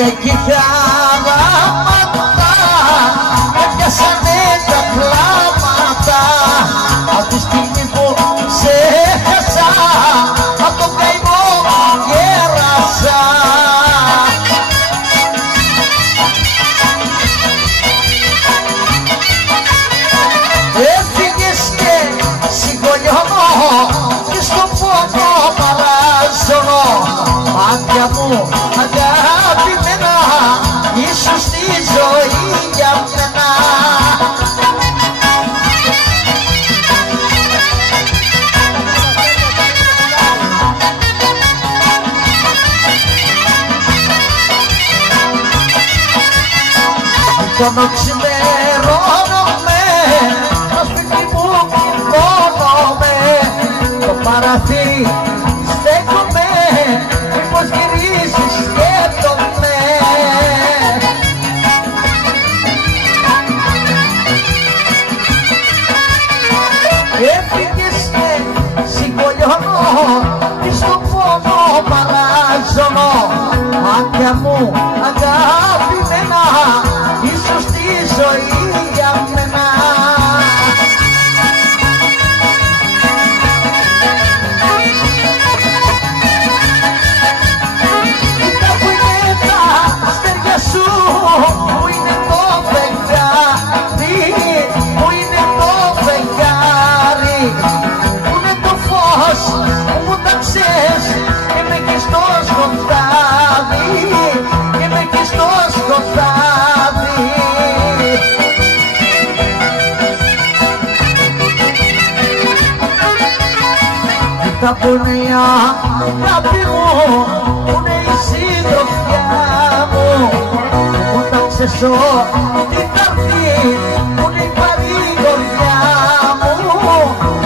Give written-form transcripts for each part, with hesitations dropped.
και κιθάραματα με πιάσανε τα κλάματα απ' τη στιγμή που σε έχασα απ' τον καημό γέρασα. Έφυγες και συγκολιώνω και στον πόνο παράζωνω. Μάτια μου αγαπημένα, ίσως τη ζωή για μένα. Τον ξημερώνομαι, το σπίτι μου κοιμώνομαι, το παραθύρι στέκομαι, μήπως γυρίσεις σκέφτομαι. Έφυγες και συγκολιώνω και στον πόνο παράζωνω. Μάτια μου αγαπημένα, ίσως τη ζωή για μένα. Κοίτα που είναι τα αστέρια σου, που είναι το φεγγάρι, που είναι το φεγγάρι, που είναι το φως που μου ταξες και με έχεις στο σκοτάδι, και με έχεις στο σκοτάδι. Κοίτα που είναι η αγάπη μου, που είναι η συντροφιά μου, που μου τάξες ό,τι θα έρθει, που είναι η παρηγοριά μου,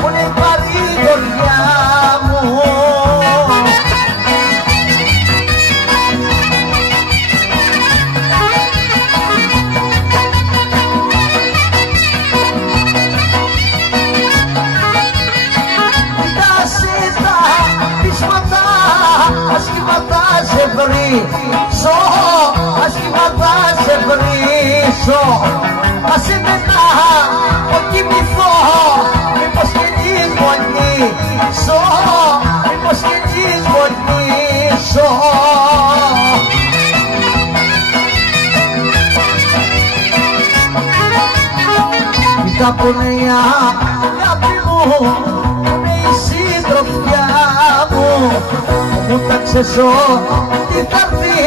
που είναι η παρηγοριά μου. Ασχήματα σε βρίσω, ασχήματα σε βρίσω. Άσε με να αποκοιμηθώ, μήπως και λησμονήσω, μήπως και λησμονήσω. Κοίτα που είναι η αγάπη μου, που είναι η συντροφιά μου, μου τάξες ό,τι θα έρθει.